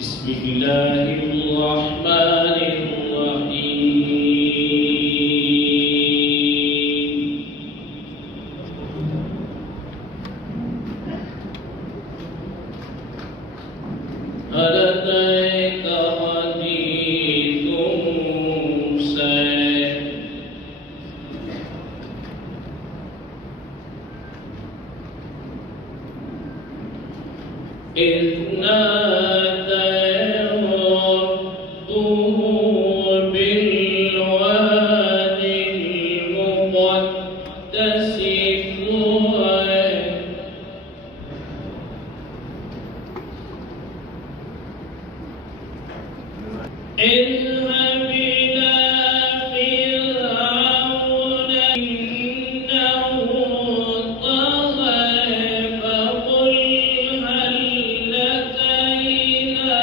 بسم الله الرحمن الرحيم. هل أتاك حديث موسى إذ نادى ربه بالوادي المقدس طوى اذهب إلى فرعون إنه طغى فقل هل لك إلى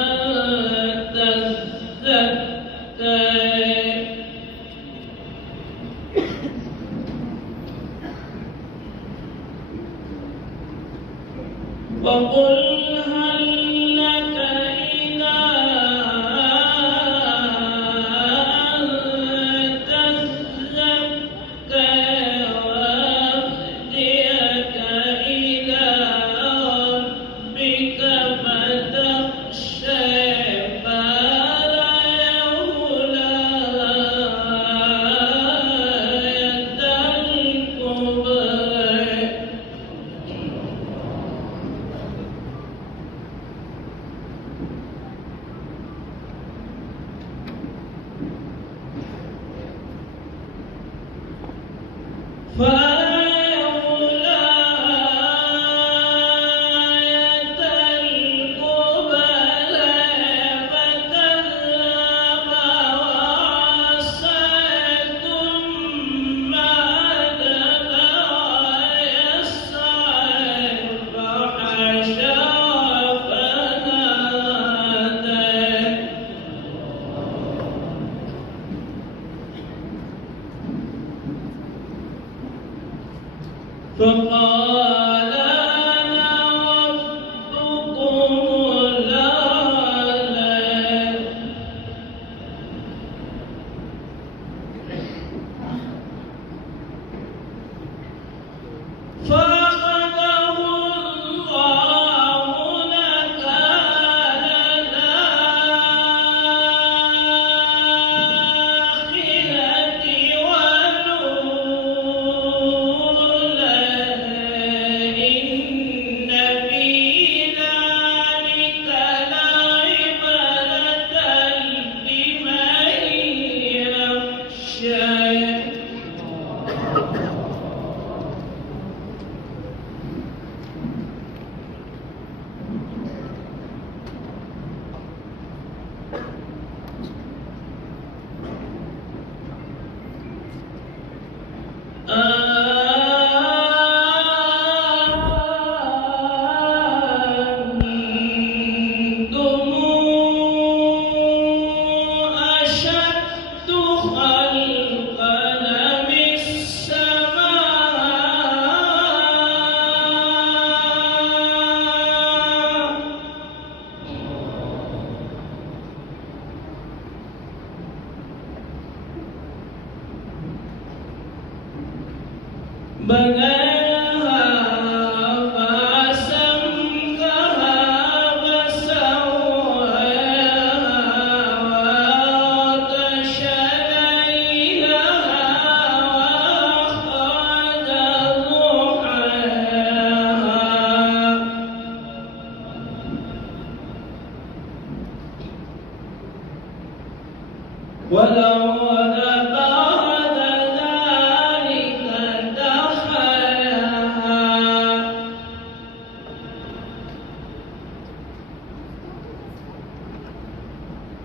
أن تزكى وقل هل لك إلى أن تزكى وأهديك إلى ربك فتخشى فلا يولى آية الكبرى فأولى آية الكبرى فكذب وعصى ثم أدبر يسعى فحشر فنادى فقال أنا ربكم الأعلى فأخذه الله نكال الآخرة والأولى إن في ذلك لعبرة لمن يخشى أأنتم أشد خلقا أم السماء بناها فسمكها فسواها وأغطش ليلها وأخرج ضحاها ولو بعد ذلك دحاها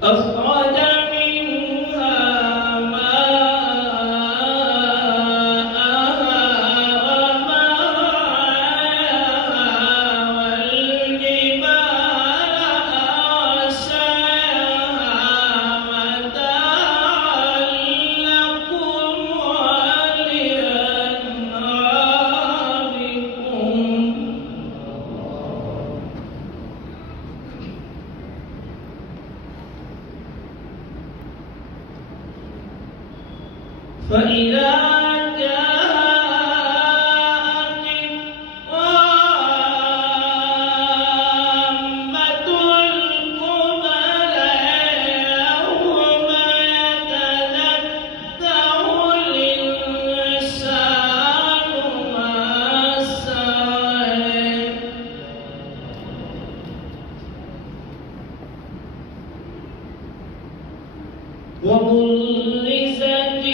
أخرج منها ماءها ومرعاها والجبال أرساها متاعا لكم ولأنعامكم فإذا جاءت الطامة الكبرى يوم يتذكر الإنسان ما سعى وبرزت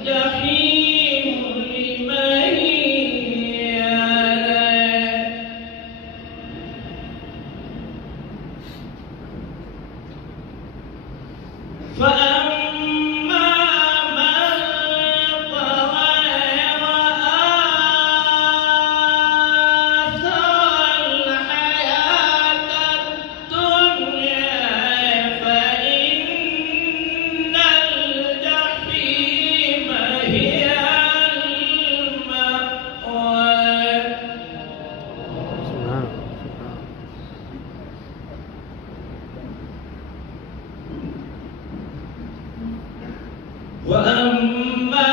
الجحيم لمن يرى فأما من طغى وآثر الحياة الدنيا فإن الجحيم هي المأوى وأما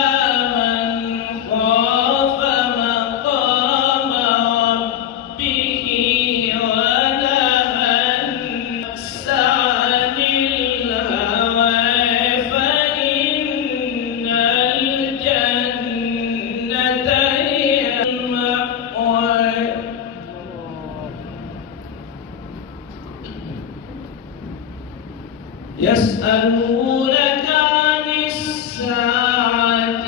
من خاف مقام ربه ونهى النفس عن الهوى فإن الجنة هي المأوى يسألونك عن الساعة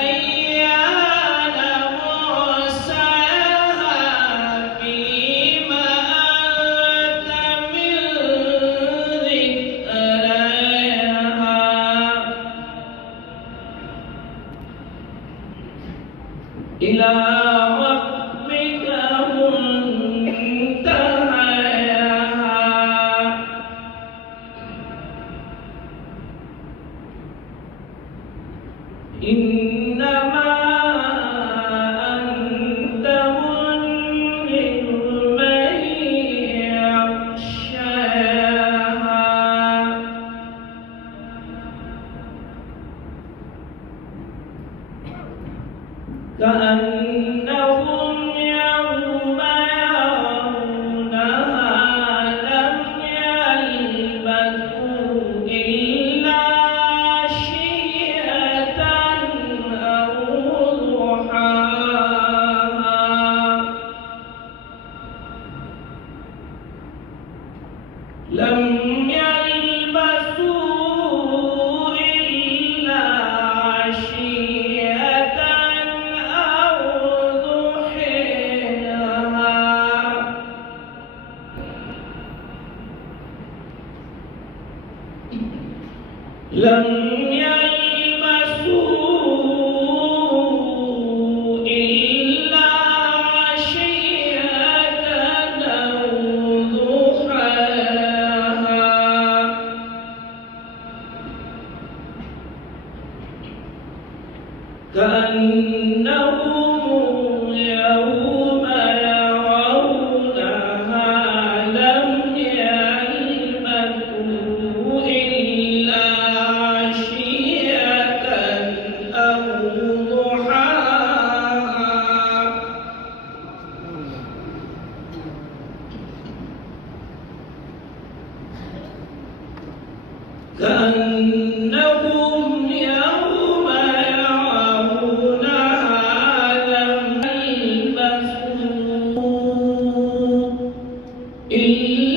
أيان مرساها فيما أنت من ذكرها إلى ربك منتهاها إنما أنت منذر من يخشاها كأنهم يوم يرونها لم يلبثوا إلا عشية أو ضحاها لم يلبثوا إلا عشية أو ضحاها لم يلبثوا إلا عشية أو ضحاها كأنهم يوم يرونها لم يلبثوا إلا عشية أو ضحاها كأنهم يوم يرونها لم يلبثوا إلا